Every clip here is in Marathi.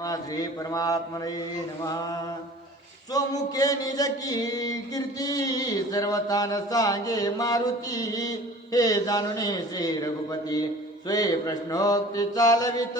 श्री परमात्मने नमः। सोमुखे निज की कीर्ती सर्वतान सांगे मारुती। हे जाणूने श्री रघुपती स्वे प्रश्नोक्ती चालवित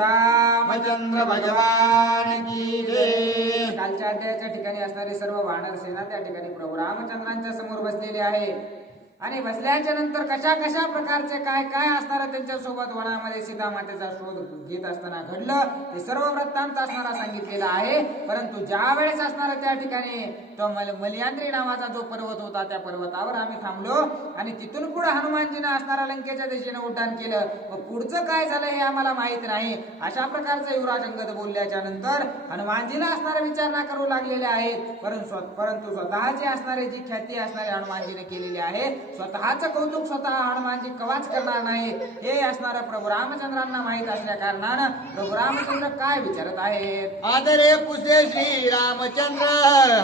रामचंद्र भगवान की जय। कालच्या अध्यायाच्या ठिकाणी असणारे सर्व वानर सेना त्या ठिकाणी प्रभू रामचंद्रांच्या समोर बसलेले आहे आणि बसल्याच्या नंतर कशा कशा प्रकारचे काय काय असणारं त्यांच्या सोबत वनामध्ये सीता मातेचा शोध घेत असताना घडलं हे सर्व वृत्तांत असणारा सांगितलेला आहे। परंतु ज्या वेळेस असणारा त्या ठिकाणी तो मलयांद्री नावाचा जो पर्वत होता त्या पर्वतावर आम्ही थांबलो आणि तिथून पुढे हनुमानजीने असणारा लंकेच्या दिशेने उड्डाण केलं व पुढचं काय झालं हे आम्हाला माहित नाही। अशा प्रकारचं युवराज अंगद बोलल्याच्या नंतर हनुमानजीला असणारा विचारणा करू लागलेले आहेत। परंतु स्वतःची असणारी जी ख्याती असणारे हनुमानजीने केलेली आहे स्वतःच कौतुक स्वतः हनुमानजी कवाच करणार नाही हे असणारा प्रभू रामचंद्रांना माहित असल्या कारणानं प्रभू रामचंद्र काय विचारत आहेत। आदरे पुसे श्री रामचंद्र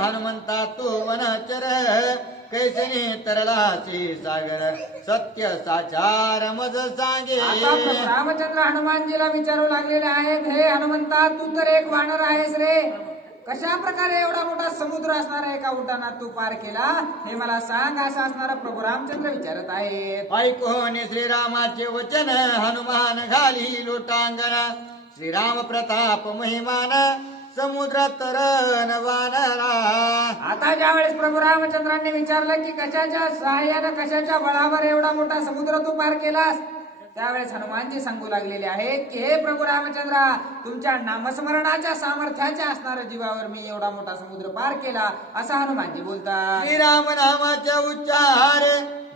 हनुमंता तू वनचर कैसने तरलासी सागर सत्य साचार मज सांगे। आता प्रभू रामचंद्र हनुमानजीला विचारू लागलेले आहेत, हे हनुमंता तू तर एक वानर आहेस रे, कशा प्रकारे एवढा मोठा समुद्र असणारा एका उड्डाणात तू पार केला हे मला सांग असं असणारा प्रभू रामचंद्र विचारत आहेत। ऐकून श्रीरामाचे वचन हनुमान घाली लोटांगण श्रीराम प्रताप महिमान समुद्र तरण वानरा। आता ज्यावेळेस प्रभू रामचंद्रांनी विचारलं की कशाच्या सहाय्याने कशाच्या बळावर एवढा मोठा समुद्र तू पार केलास त्यावेळेस हनुमानजी सांगू लागलेले आहेत की हे प्रभू रामचंद्रा तुमच्या नामस्मरणाच्या सामर्थ्याच्या असणाऱ्या जीवावर मी एवढा मोठा समुद्र पार केला असं हनुमानजी बोलतात। श्रीराम नामाच्या उच्चार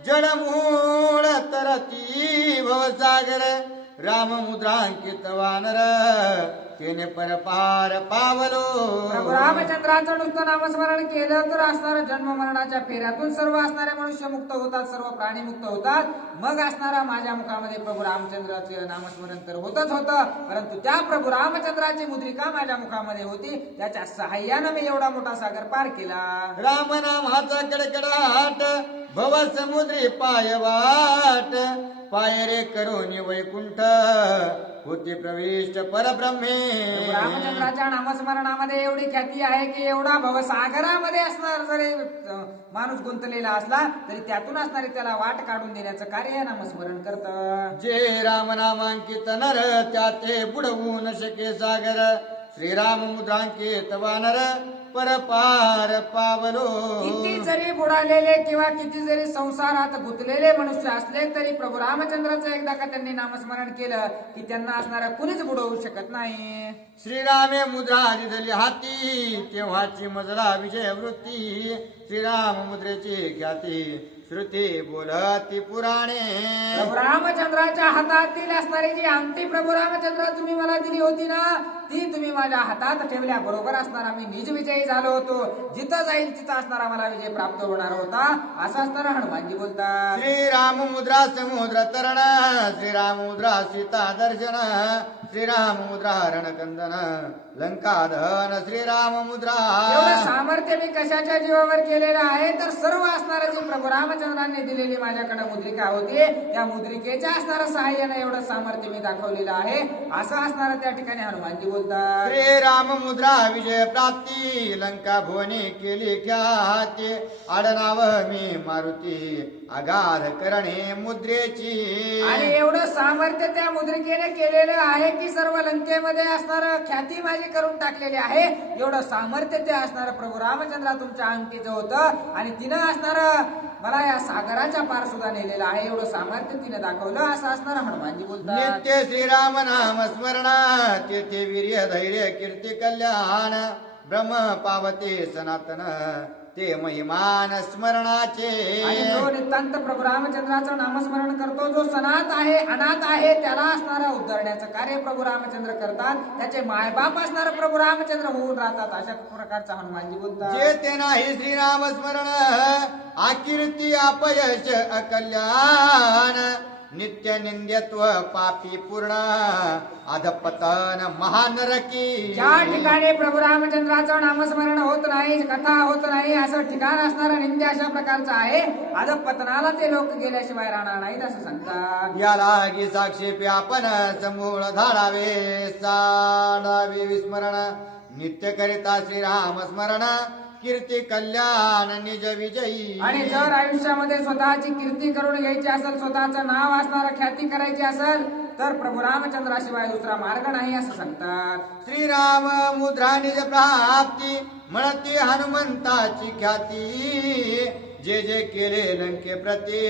जडमूळ तरती भवसागर राम मुद्रांकित वानर तेने परपार पावलो। प्रभू रामचंद्राचं नुसतं नामस्मरण केलं तर असणाऱ्या जन्म मरणाच्या फेऱ्यातून सर्व असणारे मनुष्य मुक्त होतात, सर्व प्राणी मुक्त होतात। मग असणारा माझ्या मुखामध्ये प्रभू रामचंद्राचे नामस्मरण तर होतच होतं, परंतु त्या प्रभू रामचंद्राची मुद्रिका माझ्या मुखामध्ये होती, त्याच्या सहाय्यानं मी एवढा मोठा सागर पार केला। राम नामाचा कडकडाट भव समुद्री पायवाट पाय रे करोनी वैकुंठ होती प्रविष्ट परब्रह्मे। रामचंद्राच्या नामस्मरणामध्ये एवढी ख्याती आहे की एवढा भवसागरामध्ये असणार जरी माणूस गुंतलेला असला तरी त्यातून असणारे त्याला वाट काढून देण्याचं कार्य नामस्मरण करतं। जे राम नामांकित नर त्याते बुडवू न शके सागर श्रीराम मुद्रांकित वानर परपार पावलो। किती जरी बुडालेले किंवा किती जरी संसारात गुंतलेले मनुष्य असले तरी प्रभू रामचंद्राचं एकदा का त्यांनी नामस्मरण केलं की त्यांना असणारा कुणीच बुडवू शकत नाही। श्रीरामे मुद्रा दिली हाती तेव्हाची मजला विजय वृत्ती श्रीराम मुद्रेची ख्याती श्रुती बोलती पुराणे। प्रभू रामचंद्राच्या हातातील असणारी जी अंगठी प्रभू रामचंद्र तुम्ही मला दिली होती ना ती तुम्ही माझ्या हातात ठेवल्या बरोबर असणारा मी निज विजयी झालो होतो, जिथं जाईल तिथं असणारा मला विजय प्राप्त होणार होता असं असणारा हनुमानजी बोलतात। श्रीराम मुद्रा समुद्र तरण श्रीराम मुद्रा सीता दर्शन श्रीराम मुद्रा रणकंदन लंका दहन श्रीराम मुद्रा। एवढं सामर्थ्य मी कशाच्या जीवावर केलेलं आहे तर सर्व असणारा जी प्रभू रामचंद्रांनी दिलेली माझ्याकडे मुद्रिका होती त्या मुद्रिकेच्या असणाऱ्या सहाय्याने एवढं सामर्थ्य मी दाखवलेलं आहे असं असणारा त्या ठिकाणी हनुमानजी बोलतात। श्रीराम मुद्रा विजय प्राप्ती लंका भुवनी केली ख्याती आडनाव मी मारुती अगाध करणे मुद्रेची। आणि एवढं सामर्थ्य त्या मुद्रिकेने केलेलं आहे की सर्व लंकेमध्ये असणार ख्याती माझी करून टाकलेली आहे। एवढं सामर्थ्य ते असणार प्रभू रामचंद्र तुमच्या अंगठीचं होतं आणि तिनं असणार मला या सागराच्या पार सुद्धा नेलेला आहे, एवढं सामर्थ्य तिने दाखवलं असं असणार हनुमानजी बोलतात। नित्य श्रीराम नाम स्मरण तेथे वीर्य धैर्य कीर्ती कल्याण ब्रह्म पावते सनातन ते महिमान स्मरणाचे। आणि जो नितांत प्रभू रामचंद्राचं नामस्मरण करतो जो सनात आहे अनाथ आहे त्याला असणारा उद्धरण्याचं कार्य प्रभू रामचंद्र करतात, त्याचे मायबाप असणार प्रभू रामचंद्र होऊन राहतात अशा प्रकारचा हनुमानजी बोलतात। जे ते नाही श्रीराम स्मरण आकीर्ती अपयश अकल्याण नित्य निंद्यत्व पापी पूर्ण अधपतन महानरकी. ज्या ठिकाणी प्रभू रामचंद्राचं नामस्मरण होत नाही, कथा होत नाही, असं ठिकाण असणारं निंद्य अशा प्रकारचं आहे. अधपतनाला ते लोक गेल्याशिवाय राहणार नाहीत असं सांगतात. याला गी साक्षेपी आपण समूळ धाडावे साडावे विस्मरण. नित्य करिता श्रीराम स्मरण कीर्ती कल्याण निज विजयी. आणि जर आयुष्यामध्ये स्वतःची कीर्ती करून घ्यायची असेल, स्वतःचं नाव असणारं ख्याती करायची असेल, तर प्रभू रामचंद्राशिवाय दुसरा मार्ग नाही असं सांगतात. श्रीराम मुद्रा निज प्राप्ती म्हणती हनुमंताची ख्याती. जे जे केले लंके प्रती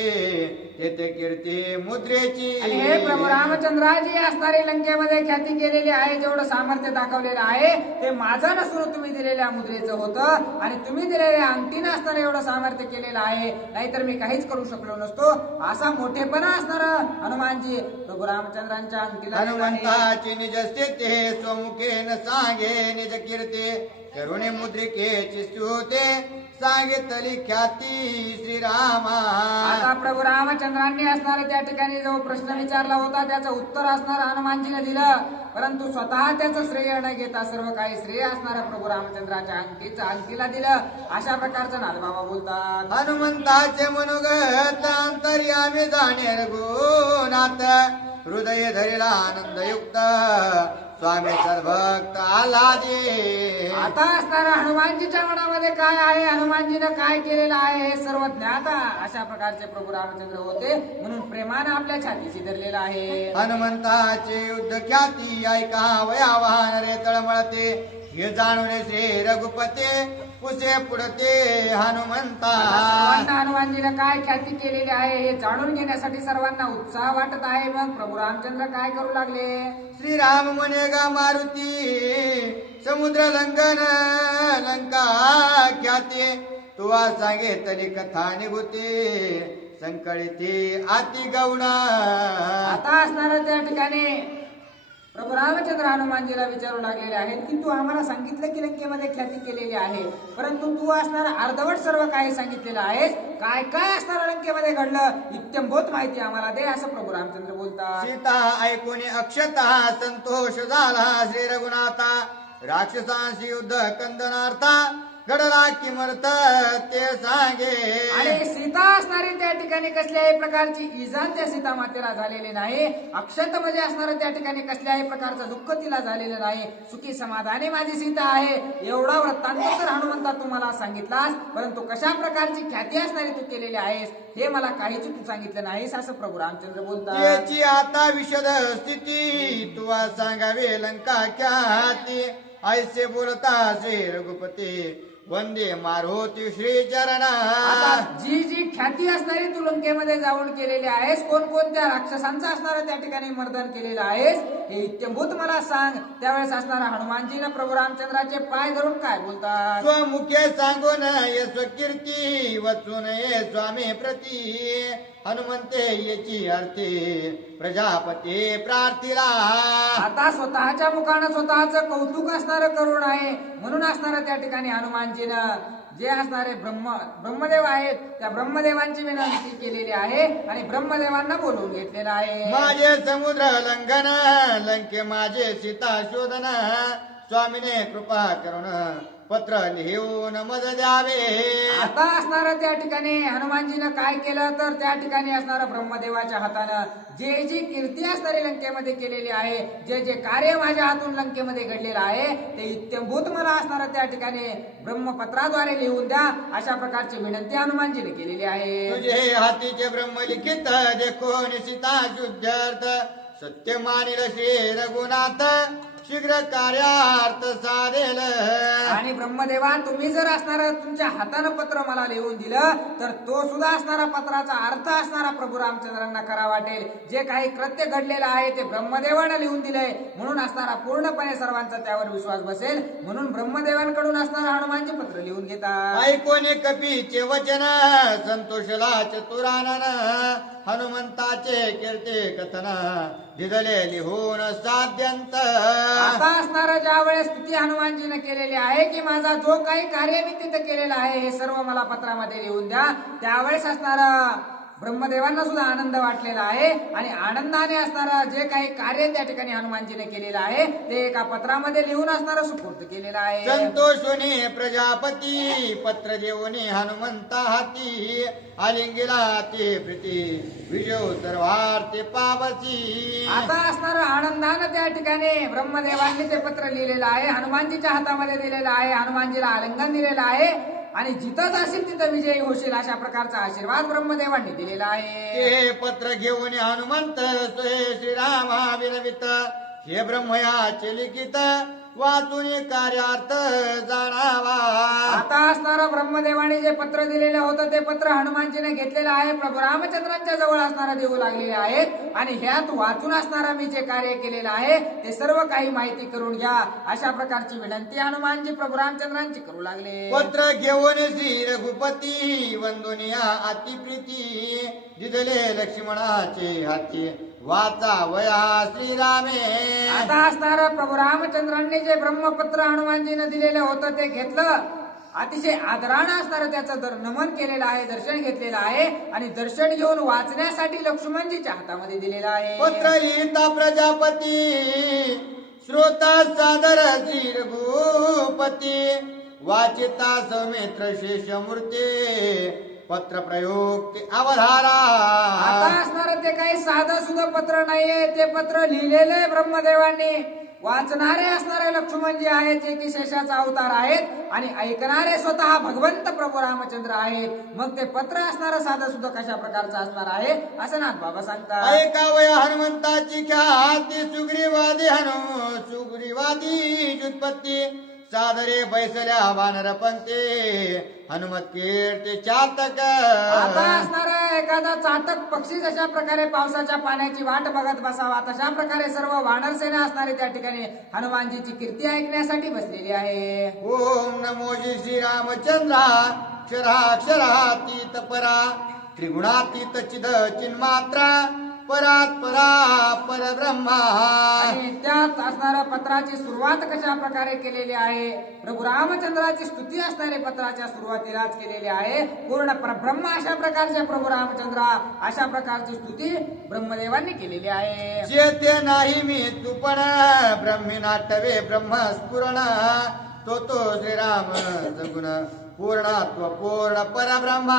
ते ते कीर्ती मुद्रेची. आणि हे प्रभू रामचंद्राजी असणारी लंकेमध्ये ख्याती केलेली आहे, जेवढं सामर्थ्य दाखवलेलं आहे ते माझं नसून तुम्ही दिलेल्या मुद्रेचं होतं. आणि तुम्ही दिलेल्या अंगठीनं असणारं एवढं सामर्थ्य केलेलं आहे, नाहीतर मी काहीच करू शकलो नसतो. असा मोठेपणा असणार हनुमानजी प्रभू रामचंद्रांच्या अंगठीला. हनुमंताची निज स्थिती स्वमुखेन सांगे निज कीर्ती. करुणे मुद्रिकेची स्तुते सांगितली ख्याती श्रीरामा. आता प्रभू रामचंद्रांनी असणारे त्या ठिकाणी जो प्रश्न विचारला होता त्याचं उत्तर असणार हनुमानजीने दिलं, परंतु स्वतः त्याचं श्रेय न घेता सर्व काही श्रेय असणाऱ्या प्रभू रामचंद्राच्या अंगठीला दिलं. अशा प्रकारचं नाथबाबा बोलतात. हनुमंताचे मनोगत अंतर्यामी जाणे रघुनाथ. हृदय धरिला आनंदयुक्त स्वामी सर्वभक्त आल्हादी. आता असणाऱ्या हनुमानजीच्या मनामध्ये काय आहे, हनुमानजीनं काय केलेलं आहे हे सर्व ज्ञात अशा प्रकारचे प्रभू रामचंद्र होते, म्हणून प्रेमानं आपल्या छातीशी धरलेलं आहे. हनुमंताचे युद्ध ख्याती ऐका वयावान रे तळमळते. हे जाणून श्री रघुपते कुसे पुढते हनुमंता. सर्वांना हनुमानजीनं काय ख्याती केलेली आहे हे जाणून घेण्यासाठी सर्वांना उत्साह वाटत आहे. मग प्रभू रामचंद्र काय करू लागले. श्रीराम म्हणे गा मारुती समुद्र लंघन लंका ख्याती. तुवा सांगितली कथा निभूती संकळीती अति गौणा. आता असणार त्या ठिकाणी प्रभू रामचंद्र हनुमानजीला विचारू लागलेले आहेत की तू आम्हाला सांगितलं की लंकेमध्ये ख्याती केलेली आहे, परंतु तू असणार अर्धवट सर्व काही सांगितलेलं आहेस. काय काय असणार लंकेमध्ये घडलं इत्यंभूत माहिती आम्हाला दे असं प्रभू रामचंद्र बोलतात. सीता ऐकून अक्षता संतोष झाला श्री रघुनाथा. राक्षसांशी युद्ध कंदनार्था घडला किमर्थ ते सांगे. आणि सीता असणारी त्या ठिकाणी कसल्याही प्रकारची इजा त्या सीता मातेला झालेली नाही. अक्षत म्हणजे असणार त्या ठिकाणी कसल्याही प्रकारचं दुःख तिला झालेलं नाही. सुखी समाधानी माझी सीता आहे एवढा वृत्तांत तर हनुमंता तुम्हाला सांगितलास, परंतु कशा प्रकारची ख्याती असणारी तू केलेली आहेस हे मला काहीच तू सांगितलं नाहीस असं प्रभू रामचंद्र बोलतात. त्याची आता विशद स्थिती तुवा सांगावे लंका ख्याती. ऐसे बोलता श्री रघुपती वंदे मारुती श्री चरणा. आता जी जी ख्याती असणारी तू लंकेमध्ये जाऊन केलेली आहेस, कोणकोणत्या राक्षसांचं असणारं त्या ठिकाणी मर्दन केलेलं आहेस हे इत्यंभूत मला सांग. त्यावेळेस असणारा हनुमानजीनं प्रभू रामचंद्राचे पाय धरून काय बोलतात. स्वमुखे सांगून ये स्वकीर्ती वचून ये स्वामी प्रती. हनुमंते याची अर्थी प्रजापती प्रार्थिला. आता स्वतःच्या मुखानं स्वतःच कौतुक असणारं करुण आहे, म्हणून असणारं त्या ठिकाणी हनुमानजीनं जे असणारे ब्रह्मदेव आहेत त्या ब्रह्मदेवांची विनंती केलेली आहे आणि ब्रह्मदेवांना बोलवून घेतलेलं आहे. माझे समुद्र लंघन लंके माझे सीता शोधन. स्वामीने कृपा करून पत्र लिहून मज द्यावे. आता असणारं त्या ठिकाणी हनुमानजीनं काय केलं तर त्या ठिकाणी असणारं ब्रह्मदेवाच्या हातानं जे जी कीर्ती असणारी लंकेमध्ये केलेली आहे, जे जे कार्य माझ्या हातून लंकेमध्ये घडलेलं आहे ते इत्यंभूत मला असणारं त्या ठिकाणी ब्रह्मपत्राद्वारे लिहून द्या अशा प्रकारची विनंती हनुमानजीने केलेली आहे. तुझे हातीचे ब्रह्मलिखित देखून सीता शुद्धार्थ. सत्य मानिल श्री रघुनाथ शीघ्र कार्यार्थ साधेल. आणि ब्रह्मदेवा तुम्ही जर असणारा तुमच्या हातानं पत्र मला लिहून दिलं तर तो सुद्धा असणारा पत्राचा अर्थ असणारा प्रभू रामचंद्रांना करा वाटेल. जे काही कृत्य घडलेलं आहे ते ब्रह्मदेवानं लिहून दिलंय, म्हणून असणारा पूर्णपणे सर्वांचा त्यावर विश्वास बसेल, म्हणून ब्रह्मदेवांकडून असणारा हनुमानचे पत्र लिहून घेतात. ऐकोने कपीचे वचन संतोषला चतुरानन. हनुमंताचे कीर्ती कथन दिदले लिहून साध्यंत. आता असणारा ज्या वेळेस स्तुती हनुमानजीने केलेली आहे की माझा जो काही कार्य मी तिथे केलेला आहे हे सर्व मला पत्रामध्ये लिहून द्या, त्यावेळेस असणारा ब्रह्मदेवांना सुद्धा आनंद वाटलेला आहे आणि आनंदाने असणारा जे काही कार्य त्या ठिकाणी हनुमानजीने केलेलं आहे ते एका पत्रामध्ये लिहून असणारं सुपूर्द केलेलं आहे. संतोषोने प्रजापती पत्र देऊनी हनुमंता हाती आलिंगिला ते प्रीती विजय सर्वार्थे पावसी. आता असणारं आनंदानं त्या ठिकाणी ब्रह्मदेवांनी ते पत्र लिहिलेलं आहे, हनुमानजीच्या हातामध्ये दिलेलं आहे, हनुमानजीला आलिंगन दिलेलं आहे आणि जिथं जाशील तिथं विजयी होशील अशा प्रकारचा आशीर्वाद ब्रह्मदेवांनी दिलेला आहे. ते पत्र घेऊन हनुमंत सोय श्रीरामा विनवित हे ब्रह्मयाचे लिखित वाचून कार्यार्थ जाणावा. आता असणारं ब्रह्मदेवाने जे पत्र दिलेलं होतं ते पत्र हनुमानजीने घेतलेलं आहे, प्रभू रामचंद्रांच्या जवळ असणारा देऊ लागलेले आहेत आणि ह्यात वाचून असणारा मी जे कार्य केलेलं आहे ते सर्व काही माहिती करून घ्या अशा प्रकारची विनंती हनुमानजी प्रभू रामचंद्रांची करू लागले. पत्र घेऊन श्री रघुपती वंदुनिया अतिप्रीती दिदले लक्ष्मणाचे हाती वाचा वया श्रीरामे. आता असणारं प्रभू रामचंद्रांनी जे ब्रह्मपत्र हनुमानजीने दिलेलं होतं ते घेतलं, अतिशय आदरानं असणारं त्याचं नमन केलेलं आहे, दर्शन घेतलेलं आहे आणि दर्शन घेऊन वाचण्यासाठी लक्ष्मणजीच्या हातामध्ये दिलेलं आहे. पत्र लिहिता प्रजापती श्रोता सादर श्री रघुपती वाचिता सौमित्र शेषमूर्ती पत्र प्रयोग अवधारा. आता असणारं ते काही साधं सुद्धा पत्र नाहीये, ते पत्र लिहिलेलं आहे ब्रह्मदेवांनी. वाचणारे असणारे लक्ष्मणजी आहेत जे की शेषाचा अवतार आहेत आणि ऐकणारे स्वतः भगवंत प्रभू रामचंद्र आहेत. मग ते पत्र असणारं साधं सुद्धा कशा प्रकारचं असणार आहे असं नाथ बाबा सांगतात. ऐकावय हनुमंताची ख्याती सुग्रीवादी सुग्रीवादी व्युत्पत्ती सादरे बैसल्या वानर पंक्ती हनुमत कीर्ती चातक. आता असणारा एखादा चातक पक्षी जशा प्रकारे पावसाच्या पाण्याची वाट बघत बसावा तशा प्रकारे सर्व वानर सेना असणारी त्या ठिकाणी हनुमानजीची कीर्ती ऐकण्यासाठी बसलेली आहे. ओम नमो श्रीरामचंद्रा क्षराक्षरातीत परा त्रिगुणातीत चिद चिन्मात्रा परात परा परब्रह्मा. आणि त्यात असणाऱ्या पत्राची सुरुवात कशा प्रकारे केलेली आहे, प्रभू रामचंद्राची स्तुती असणारे पत्राच्या सुरुवातीलाच केलेली आहे. पूर्ण परब्रह्म अशा प्रकारच्या प्रभू रामचंद्रा अशा प्रकारची स्तुती ब्रह्मदेवांनी केलेली आहे. जेते नाही मी तू पण ब्रह्मी नाटवे ब्रह्मस्फुरण तो श्रीराम सगुण पूर्णत्व पूर्ण परब्रह्मा.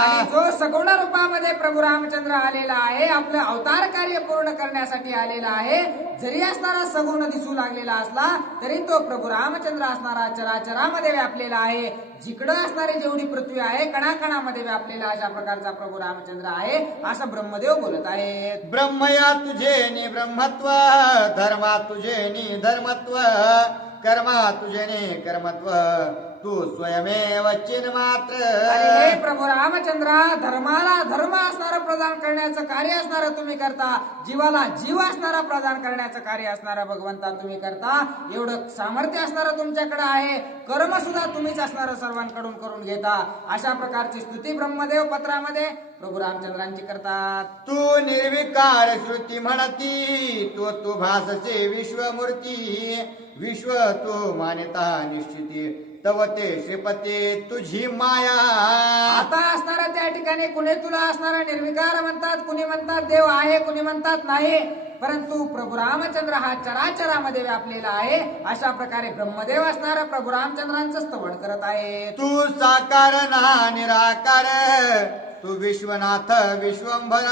आणि जो सगुण रूपामध्ये प्रभू रामचंद्र आलेला आहे, आपलं अवतार कार्य पूर्ण करण्यासाठी आलेला आहे. जरी असणारा सगुण दिसू लागलेला असला तरी तो प्रभू रामचंद्र असणारा चराचरामध्ये व्यापलेला आहे. जिकडं असणारी जेवढी पृथ्वी आहे कणाकणामध्ये व्यापलेला अशा प्रकारचा प्रभू रामचंद्र आहे असं ब्रह्मदेव बोलत आहेत. ब्रह्मया तुझे नि ब्रह्मत्व धर्मा तुझे नि धर्मत्व कर्मा तुझे नि कर्मत्व तू स्वयमेव चिन्मात्र. हे प्रभू रामचंद्रा धर्माला धर्म असणारं प्रदान करण्याचं कार्य असणारं तुम्ही करता, जीवाला जीव असणारा प्रदान करण्याचं कार्य असणारा भगवंता तुम्ही करता. एवढं सामर्थ्य असणारं तुमच्याकडे आहे, कर्म सुद्धा तुम्हीच असणारं सर्वांकडून करून घेता अशा प्रकारची स्तुती ब्रह्मदेव पत्रामध्ये प्रभू रामचंद्रांची करतात. तू निर्विकार श्रुती म्हणती तू भाससे विश्वमूर्ती विश्व तू मान्यता निश्चिती तव ते श्रीपती तुझी माया. आता असणारा त्या ठिकाणी कुणी तुला असणारा निर्विकार म्हणतात, कुणी म्हणतात देव आहे, कुणी म्हणतात नाही, परंतु प्रभू रामचंद्र हा चराचरामध्ये व्यापलेला आहे अशा प्रकारे ब्रह्मदेव असणारा प्रभू रामचंद्रांचं स्तवन करत आहे. तू साकार ना निराकार तू विश्वनाथ विश्वंभर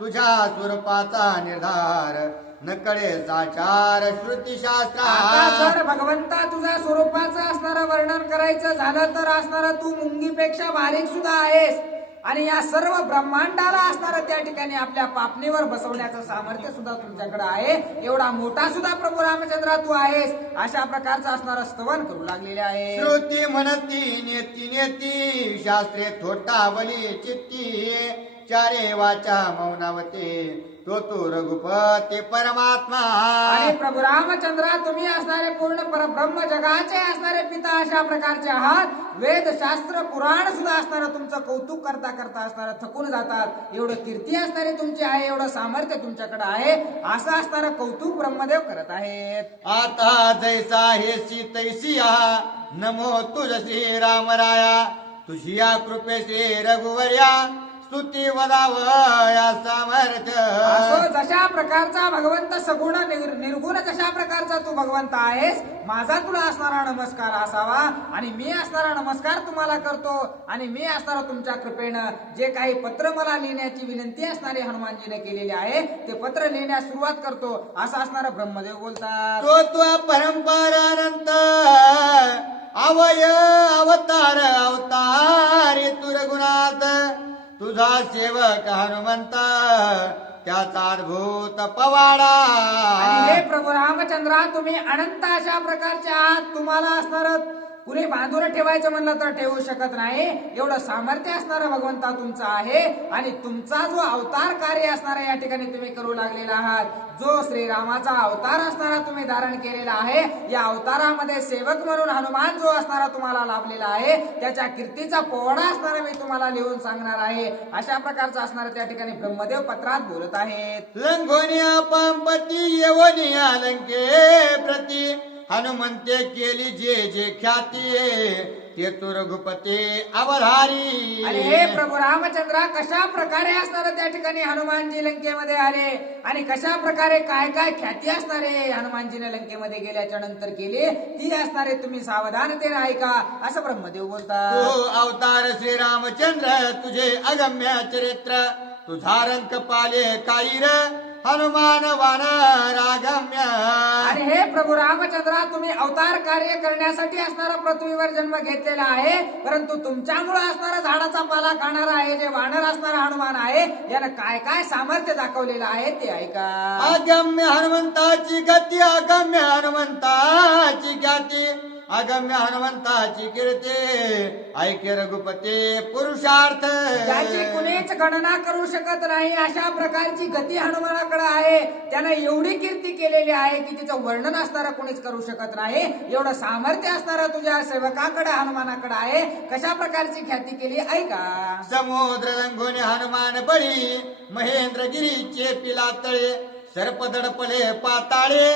तुझ्या स्वरूपाचा निर्धार नकडे साचार श्रुतीशास्त्र. आता जर भगवंता तुझ्या स्वरूपाचं असणारं वर्णन करायचं झालं तर असणारा तू मुंगीपेक्षा बारीक सुद्धा आहेस आणि या सर्व ब्रह्मांडाला असणारं त्या ठिकाणी आपल्या पापणीवर बसवण्याचं सामर्थ्य सुद्धा तुमच्याकडे आहे. एवढा मोठा सुद्धा प्रभू रामचंद्र तू आहेस अशा प्रकारचं असणारं स्तवन करू लागलेले आहे. श्रुती म्हणती नेती नेती शास्त्रे थोटावली चित्ती चारे वाचा मौनावते तो रघुपती परमात्मा. आणि प्रभू रामचंद्र तुम्ही असणारे पूर्ण परब्रह्म जगाचे असणारे पिता अशा प्रकारचे आहात. वेद शास्त्र पुराण सुद्धा असणारं तुमचं कौतुक करता करता असणारं थकून जातात. एवढं कीर्ती असणारी तुमची आहे, एवढं सामर्थ्य तुमच्याकडे आहे असं असणारं कौतुक ब्रह्मदेव करत आहेत. आता जैसा हेसी तैसिया नमो तुझ श्री रामराया तुझी या कृपे श्री रघुवर्या स्तुती वदावया सामर्थ्य असो जशा प्रकारचा भगवंत सगुण निर्गुण जशा प्रकारचा तू भगवंत आहेस, माझा तुला असणारा नमस्कार असावा आणि मी असणारा नमस्कार तुम्हाला करतो आणि मी असणारा तुमच्या कृपेनं जे काही पत्र मला लिहिण्याची विनंती असणारे हनुमानजीने केलेली आहे ते पत्र लिहिण्यास सुरुवात करतो असं असणारा ब्रह्मदेव बोलतात. तो परंपरानंत अवय अवतार अवतारी तुरगुणात तुझा सेवक हनुमंत त्याचा अद्भुत पवाडा. आणि हे प्रभू रामचंद्रा तुम्ही अनंत अशा प्रकारचे आहात, तुम्हाला असणार कुणी बांधून ठेवायचं म्हणलं तर ठेवू शकत नाही एवढं सामर्थ्य असणारा भगवंता तुमचा आहे. आणि तुमचा जो अवतार कार्य असणारा या ठिकाणी तुम्ही करू लागलेला आहात, जो श्रीरामाचा अवतार असणारा तुम्ही धारण केलेला आहे, या अवतारामध्ये सेवक म्हणून हनुमान जो असणारा तुम्हाला लाभलेला आहे त्याच्या कीर्तीचा पोवाडा असणारा मी तुम्हाला लिहून सांगणार आहे. अशा प्रकारचा असणारा त्या ठिकाणी ब्रह्मदेव पत्रात बोलत आहेत. लंघोनिया पंपती येवनिया लंके प्रती हनुमंते केली जे जे ख्याती ते तू रघुपते अवधारी. आणि हे प्रभू रामचंद्रा कशा प्रकारे असणार त्या ठिकाणी हनुमानजी लंकेमध्ये आले आणि कशा प्रकारे काय काय ख्याती असणारे हनुमानजीने लंकेमध्ये गेल्याच्या नंतर केली ती असणारे तुम्ही सावधानतेने ऐका असं ब्रह्मदेव बोलतात. तू अवतार श्रीरामचंद्र तुझे अगम्य चरित्र तुझा रंक पाले काईर हनुमान वानर अगम्य. आणि हे प्रभू रामचंद्रा तुम्ही अवतार कार्य करण्यासाठी असणारा पृथ्वीवर जन्म घेतलेला आहे, परंतु तुमच्यामुळे असणारा झाडाचा पाला खाणारा आहे जे वानर असणारा हनुमान आहे यानं काय काय सामर्थ्य दाखवलेलं आहे ते ऐका. अगम्य हनुमंताची गती अगम्य हनुमंताची ख्याती अगम्य हनुमंताची कीर्ती ऐक्य रघुपते पुरुषार्थ. ज्याची कुणीच गणना करू शकत नाही अशा प्रकारची गती हनुमानाकडे आहे. त्यानं एवढी कीर्ती केलेली आहे की तिचं वर्णन असणारा कुणीच करू शकत नाही. एवढं सामर्थ्य असणारा तुझ्या सेवकाकडे हनुमानाकडे आहे. कशा प्रकारची ख्याती केली ऐका. समुद्र रंगोने हनुमान बळी महेंद्रगिरीचे पिला तळे सर्प दडपले पाताळे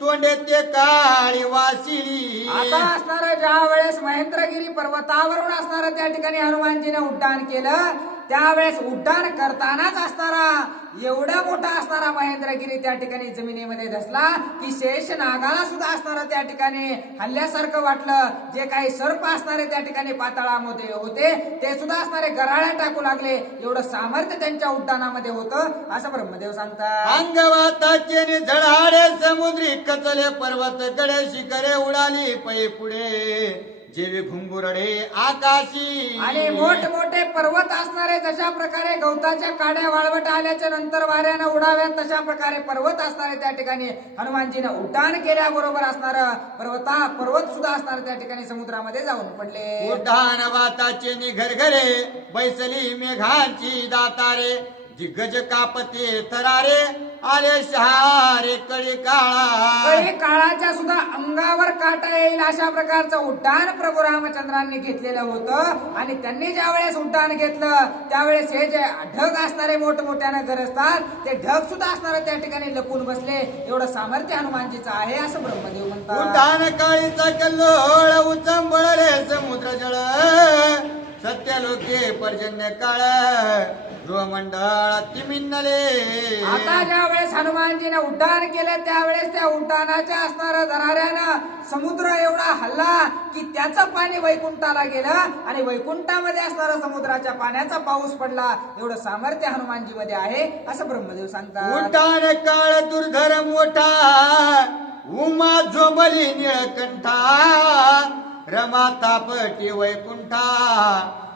तोंडे ते काळी वासिली. आता असणार ज्या वेळेस महेंद्रगिरी पर्वतावरून असणार त्या ठिकाणी हनुमानजीने उड्डाण केलं त्यावेळेस उड्डाण करतानाच असणारा एवढा मोठा असणारा महेंद्रगिरी त्या ठिकाणी जमिनीमध्ये धसला की शेष नागाला सुद्धा असणारा त्या ठिकाणी हल्ल्यासारखं वाटलं. जे काही सर्प असणारे त्या ठिकाणी पाताळामध्ये होते ते सुद्धा असणारे गराळ्या टाकू लागले. एवढं सामर्थ्य त्यांच्या उड्डाणामध्ये होतं असं ब्रह्मदेव सांगतात. अंगवाताचे झळाडे समुद्री कचले पर्वत गडे शिखरे उडाली पै पुढे जेवी घुंगुरडे आकाशी. आणि मोठमोठे पर्वत असणारे जशा प्रकारे गवताच्या काड्या वाळवट आल्याच्या नंतर वाऱ्यानं उडाव्यात तशा प्रकारे पर्वत असणारे त्या ठिकाणी हनुमानजीनं उड्डाण केल्याबरोबर असणार पर्वत सुद्धा असणार त्या ठिकाणी समुद्रामध्ये जाऊन पडले. उड्डाण वाताचे निघरघरे बैसली मेघांची दातारे दिग्गज कापते थरारे आले शहारे कळी काळा. काळाच्या सुद्धा अंगावर काटा येईल अशा प्रकारचं उड्डाण प्रभू रामचंद्रांनी घेतलेलं होतं. आणि त्यांनी ज्या वेळेस उड्डाण घेतलं त्यावेळेस हे जे ढग असणारे मोठमोठ्यानं गरजतात ते ढग सुद्धा असणारे त्या ठिकाणी लपून बसले. एवढं सामर्थ्य हनुमानजीचं आहे असं ब्रह्मदेव म्हणतात. उड्डाण काळीचा कल्लोळ उचंबळले समुद्र जळ सत्यलोके पर्जन्य काळ गृहमंडळ तिमिन्नले. आता ज्या वेळेस हनुमानजीने उड्डाण केलं त्यावेळेस त्या उड्डाणाच्या असणाऱ्या धराऱ्यानं समुद्र एवढा हल्ला की त्याचं पाणी वैकुंठाला गेलं आणि वैकुंठामध्ये असणारा समुद्राच्या पाण्याचा पाऊस पडला. एवढं सामर्थ्य हनुमानजी मध्ये आहे असं ब्रह्मदेव सांगतात. उड्डाण काळ दुर्धर मोठा उमा झोंबली निळकंठा रमा तापटी वैकुंठा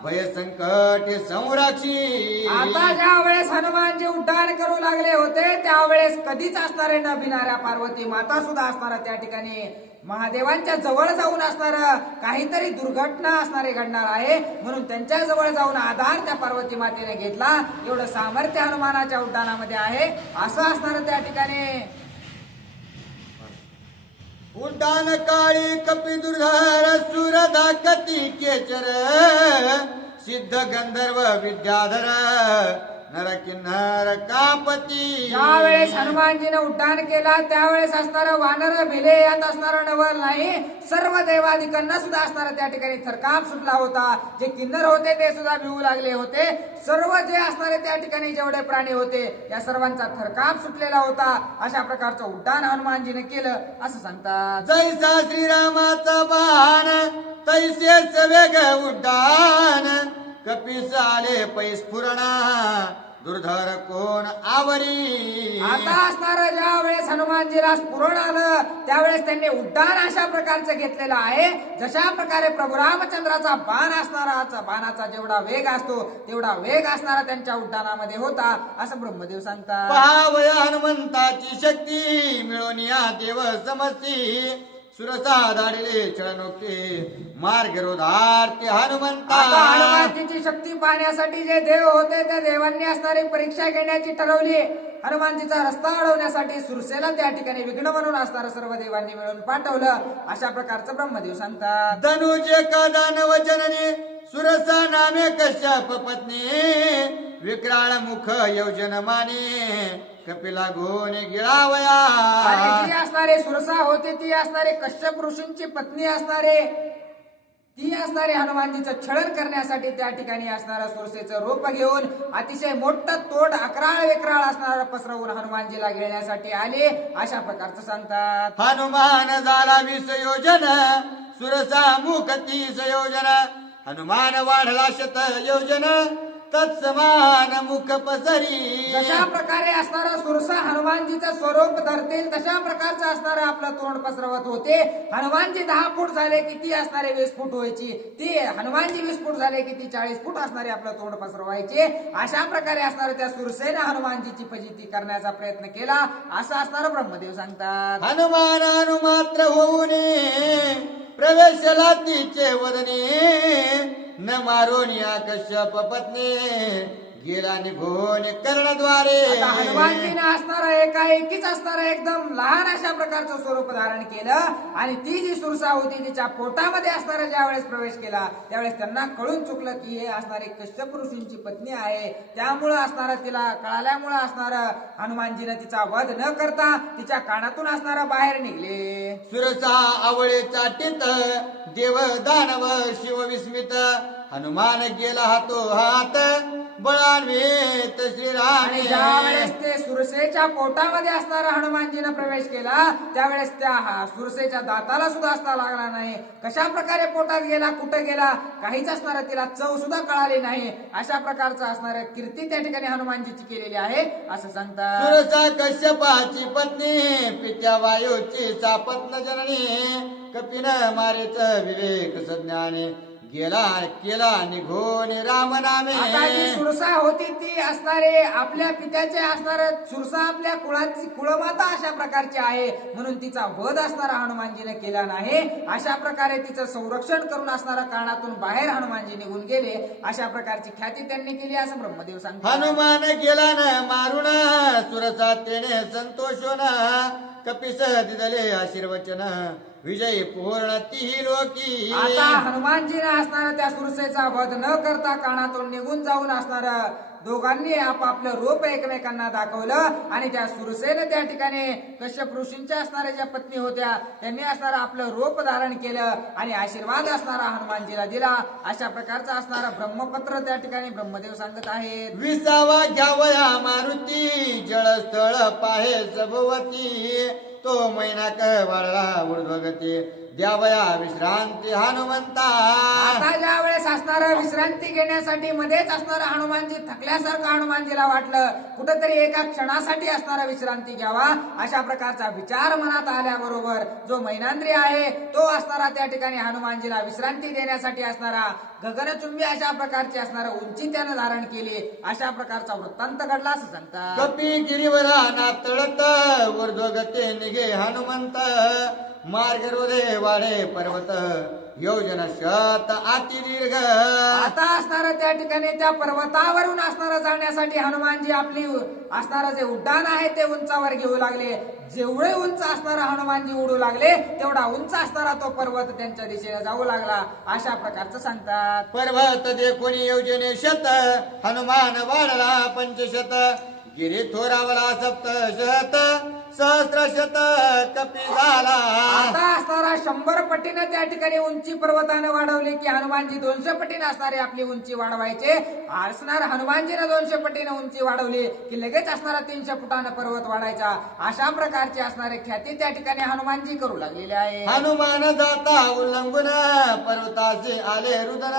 भय संकट संरक्षी. आता ज्या वेळेस हनुमानजी उड्डाण करू लागले होते त्यावेळेस कधीच असणारे न भिणाऱ्या पार्वती माता सुद्धा असणारा त्या ठिकाणी महादेवांच्या जवळ जाऊन असणार काहीतरी दुर्घटना असणारे घडणार आहे म्हणून त्यांच्या जवळ जाऊन आधार त्या पार्वती मातेने घेतला. एवढं सामर्थ्य हनुमानाच्या उड्डाणामध्ये आहे असं असणार त्या ठिकाणी. उड्डाण काळी कपी दुर्धर सुरधा कती केचर सिद्ध गंधर्व विद्याधर नरकिन्नर कापती ज्यावेळेस हनुमानजीने उड्डाण केला त्यावेळेस असणारं वानर भिले यात असणारं नवल नाही, सर्व देवादिकांना सुद्धा असणारा त्या ठिकाणी थरकाप सुटला होता. जे किन्नर होते ते सुद्धा भिवू लागले होते. सर्व जे असणारे त्या ठिकाणी जेवढे प्राणी होते या सर्वांचा थरकाप सुटलेला होता. अशा प्रकारचं उड्डाण हनुमानजीने केलं असं सांगतात. जैसा श्रीरामाचा बाण तैसेच वेग उड्डाण कपीस आले पैस्फुरणा दुर्धर कोण आवरी. आता असणार ज्या वेळेस हनुमानजीला स्फुरण आलं त्यावेळेस त्यांनी उड्डाण अशा प्रकारचं घेतलेलं आहे. जशा प्रकारे प्रभू रामचंद्राचा बाण असणारा बाणाचा जेवढा वेग असतो तेवढा वेग असणारा त्यांच्या उड्डाणामध्ये होता असं ब्रह्मदेव सांगतात. पहावया हनुमंताची शक्ती मिळून या देव समस्ती सुरसा दाडिले चळनोके मार्ग रोधार्थे हनुमंता. आता हनुमानजीची शक्ती पाहण्यासाठी जे देव होते त्या देवांनी असणारी परीक्षा घेण्याची ठरवली. हनुमानजीचा रस्ता अडवण्यासाठी सुरसेला त्या ठिकाणी विघ्न म्हणून असणारं सर्व देवांनी मिळून पाठवलं अशा प्रकारचं ब्रह्मदेव सांगतात. धनुजे दानव जननी सुरसा नामे कश्यप पत्नी विक्राळ मुख योजन माने कपिला गोन गिळावया. आणि जी असणारे सुरसा होती ती असणारे कश्यप ऋषींची पत्नी असणारे ती असणारे हनुमानजीचं छळन करण्यासाठी त्या ठिकाणी असणारा सुरसेचं रूप घेऊन अतिशय मोठं तोंड अकराळ विक्राळ असणारा पसरवून हनुमानजीला घेण्यासाठी आले अशा प्रकारचं सांगतात. हनुमान झाला 20 योजन सुरसा मुख 30 योजन हनुमान वाढला 100 योजन तत्समान मुख पसरी. जशा प्रकारे असणारा सुरसा हनुमानजीचं स्वरूप धरतील तशा प्रकारचं असणारं आपलं तोंड पसरवत होते. हनुमानजी 10 फूट झाले की ती असणारे 20 फूट व्हायची. ती हनुमानजी 20 फूट झाले की ती 40 फूट असणारे आपलं तोंड पसरवायचे. अशा प्रकारे असणाऱ्या त्या सुरसेने हनुमानजीची फजिती करण्याचा प्रयत्न केला असं असणारं ब्रह्मदेव सांगतात. हनुमान हनुमात्र होऊन प्रवेशला तिचे वदने न मारून या कश्यप पत्नी गेला निघून कर्णद्वारे. आता हनुमानजीने असणारा एकाएकीच असणारा एकदम लहान अशा प्रकारचं स्वरूप धारण केलं आणि ती जी सुरसा होती तिच्या पोटामध्ये असणारा ज्या वेळेस प्रवेश केला त्यावेळेस त्यांना कळून चुकलं की हे असणारी कश्यप ऋषींची पत्नी आहे. त्यामुळं असणारा तिला कळाल्यामुळं असणारं हनुमानजीने तिचा वध न करता तिच्या कानातून असणारा बाहेर निघले. सुरसा आवळे चाटीत देव दानव शिव विस्मित हनुमान गेला हातो हात बळान्वित श्रीरामे. ज्यावेळेस ते सुरसेच्या पोटामध्ये असणारा हनुमानजीने प्रवेश केला त्यावेळेस त्या सुरसेच्या दाताला सुद्धा असता लागला नाही. कशा प्रकारे पोटात गेला कुठं गेला काहीच असणार तिला चव सुद्धा कळाली नाही. अशा प्रकारचं असणाऱ्या कीर्ती त्या ठिकाणी हनुमानजीची केलेली आहे असं सांगतात. सुरसा कश्यपाची पत्नी पित्या वायूची सापत्न जननी कपिन मारेच विवेक सज्ञाने गेला केला निघून राम नामे. आता जी सुरसा होती ती असणारे आपल्या पित्याचे असणार सुरसा आपल्या कुळाची कुळमाता अशा प्रकारची आहे म्हणून तिचा वध असणारा हनुमानजीने केला नाही. अशा प्रकारे तिचं संरक्षण करून असणारा कानातून बाहेर हनुमानजी निघून गेले अशा प्रकारची ख्याती त्यांनी केली असं ब्रह्मदेव सांगतात. हनुमान गेला न मारून सुरसा तेने संतोषोन कपिस दिदले आशीर्वचन विजय पूर्ण ती लोकी. आता हनुमानजीने असणारा त्या सुरसेचा वध न करता कानातून निघून जाऊन असणारा दोघांनी आपापलं रूप एकमेकांना दाखवलं आणि त्या सुरसेने त्या ठिकाणी कश्यप ऋषींच्या असणाऱ्या ज्या पत्नी होत्या त्यांनी असणारं आपलं रूप धारण केलं आणि आशीर्वाद असणारा हनुमानजीला दिला. अशा प्रकारचा असणारा ब्रह्मपत्र त्या ठिकाणी ब्रह्मदेव सांगत आहेत. 20 घ्यावया मारुती जळस्थळ पाहे सभवती तो मैनाक वाढला ऊर्ध्वगती द्यावया विश्रांती हनुमंता. आता ज्या वेळेस असणारं विश्रांती घेण्यासाठी मध्येच असणारा हनुमानजी थकल्यासारखं हनुमानजीला वाटलं कुठंतरी एका क्षणासाठी असणारा विश्रांती घ्यावा अशा प्रकारचा विचार मनात आल्याबरोबर जो मैनांद्री आहे तो असणारा त्या ठिकाणी हनुमानजीला विश्रांती देण्यासाठी असणारा गगनचुंबी अशा प्रकारची असणारा उंची त्यानं धारण केली अशा प्रकारचा वृत्तांत घडला असं सांगतात. कपी गिरीवरा नातळत ऊर्ध्वगती निघे हनुमंत मार्ग रोधे वाढे पर्वत योजना शत अति दीर्घ. आता असणार त्या ठिकाणी त्या पर्वतावरून असणार जाण्यासाठी हनुमानजी आपली असणार जे उड्डाण आहे ते उंचावर घेऊ लागले. जेवढे उंच असणारा हनुमानजी उडू लागले तेवढा उंच असणारा तो पर्वत त्यांच्या दिशेने जाऊ लागला. अशा प्रकारचं सांगतात. पर्वत देखोनी योजने शत हनुमान वाढला पंचशत गिरी थोरावला सप्तशत सहस्रशत कपी झाला. आता असणारा 100 पटीने त्या ठिकाणी उंची पर्वताने वाढवली की हनुमानजी 200 पटीने असणारी आपली उंची वाढवायचे. असणार हनुमानजीने 200 पटीने उंची वाढवली की लगेच असणारा 300 फुटाने पर्वत वाढायचा. अशा प्रकारची असणारे ख्याती त्या ठिकाणी हनुमानजी करू लागलेले आहे. हनुमान जाता उल्लंघन पर्वताचे आले रुदन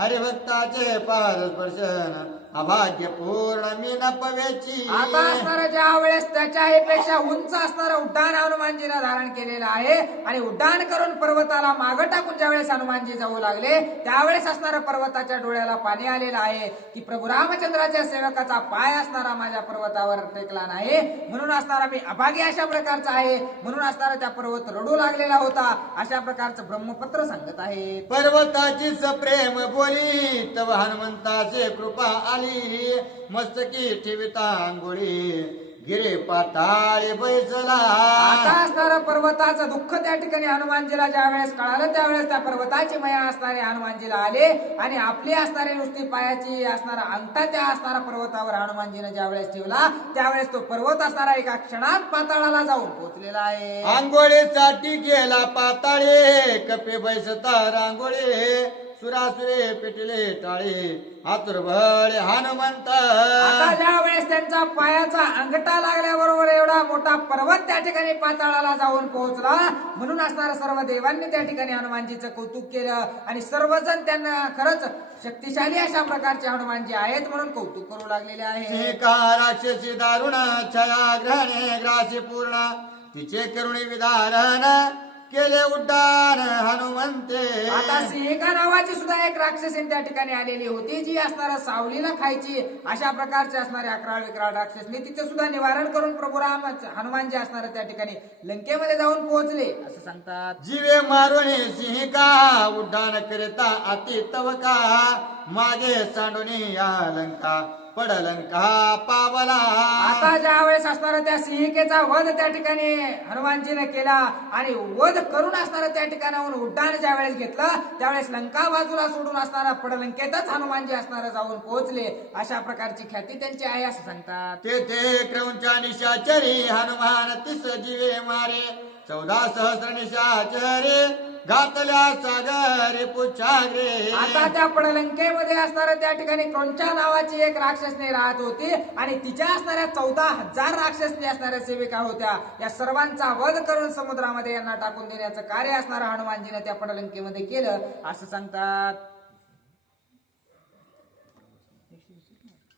हरिभक्ताचे पादस्पर्शन अभाग्य पूर्ण मी नपवेची. आता असणारा ज्या वेळेस त्याच्या पेक्षा उंच असणारं उड्डाण हनुमानजीने धारण केलेलं आहे आणि उड्डाण करून पर्वताला मागं टाकून ज्या वेळेस हनुमानजी जाऊ लागले त्यावेळेस असणाऱ्या पर्वताच्या डोळ्याला पाणी आलेलं आहे की प्रभू रामचंद्राच्या सेवकाचा पाय असणारा माझ्या पर्वतावर टेकला नाही म्हणून असणारा मी अभागी अशा प्रकारचा आहे. म्हणून असणारा त्या पर्वत रडू लागलेला होता. अशा प्रकारचं ब्रह्मपत्र सांगत आहे. पर्वताची सप्रेम बोली तव हनुमंताचे कृपा आली मस्तकी ठेविता अंगोळी गिरे पाताळे बैसला. आता असणारं पर्वताचं दुःख त्या ठिकाणी हनुमानजीला ज्या वेळेस कळालं त्यावेळेस त्या पर्वताची माया असणारे हनुमानजीला आले आणि आपली असणारी नुसती पायाची असणारा अंगठा त्या असणारा पर्वतावर हनुमानजीने ज्या वेळेस ठेवला त्यावेळेस तो पर्वत असणारा एका क्षणात पाताळाला जाऊन पोहोचलेला आहे. आंघोळीसाठी गेला पाताळे कपे बैसता रांगोळे सुरासुरे पेटले टाळे आतुर बळे हनुमंत. आता ज्या वेळेस त्यांचा पायाचा अंगठा लागल्याबरोबर एवढा मोठा पर्वत त्या ठिकाणी पाताळाला जाऊन पोहोचला म्हणून असणाऱ्या सर्व देवांनी त्या ठिकाणी हनुमानजीचं कौतुक केलं आणि सर्वजण त्यांना खरंच शक्तिशाली अशा प्रकारचे हनुमानजी आहेत म्हणून कौतुक करू लागलेले आहे. राक्षसी दारुण छया ग्रहणे ग्रासी पूर्ण तिचे करुणी विधारण केले उड्डाण हनुमंते. आता सिंहिका नावाची सुद्धा एक राक्षसीन त्या ठिकाणी आलेली होती जी असणाऱ्या सावलीला खायची अशा प्रकारचे असणारे 11 विक्राळ राक्षसनी तिचे सुद्धा निवारण करून प्रभू राम हनुमानजी असणारे त्या ठिकाणी लंकेमध्ये जाऊन पोहोचले असं सांगतात. जीवे मारून सिंहिका उड्डाण करता अति तवका मागे सांडून या लंका पडलंका पावला. आता ज्या वेळेस असणारा त्या सिंहिकेचा वध त्या ठिकाणी हनुमानजीने केला आणि वध करून असणारा त्या ठिकाणाहून उड्डाण ज्या वेळेस घेतलं त्यावेळेस लंका बाजूला सोडून असणारा पडलंकेतच हनुमानजी असणारा जाऊन पोहोचले. अशा प्रकारची ख्याती त्यांची आहे असं सांगतात. तेथे क्रौंचा निशाचरी हनुमान तिस जीवे मारे 14 सहस्र निशाचरी घातल्या सागरे पुच्छागरे. आता त्या पडलंकेमध्ये असणाऱ्या त्या ठिकाणी क्रौंचा नावाची एक राक्षसनी राहत होती आणि तिच्या असणाऱ्या 14,000 राक्षसनी असणाऱ्या सेविका होत्या. या सर्वांचा वध करून समुद्रामध्ये यांना टाकून देण्याचं कार्य असणाऱ्या हनुमानजीने त्या पडलंकेमध्ये केलं असं सांगतात.